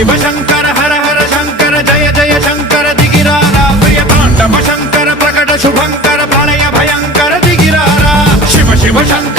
शिव शंकर हर हर शंकर जय जय शंकर दिगिरारा प्रिय तांडव शंकर प्रकट शुभंकर प्रलय भयंकर दिगिरारा शिव शिव शंकर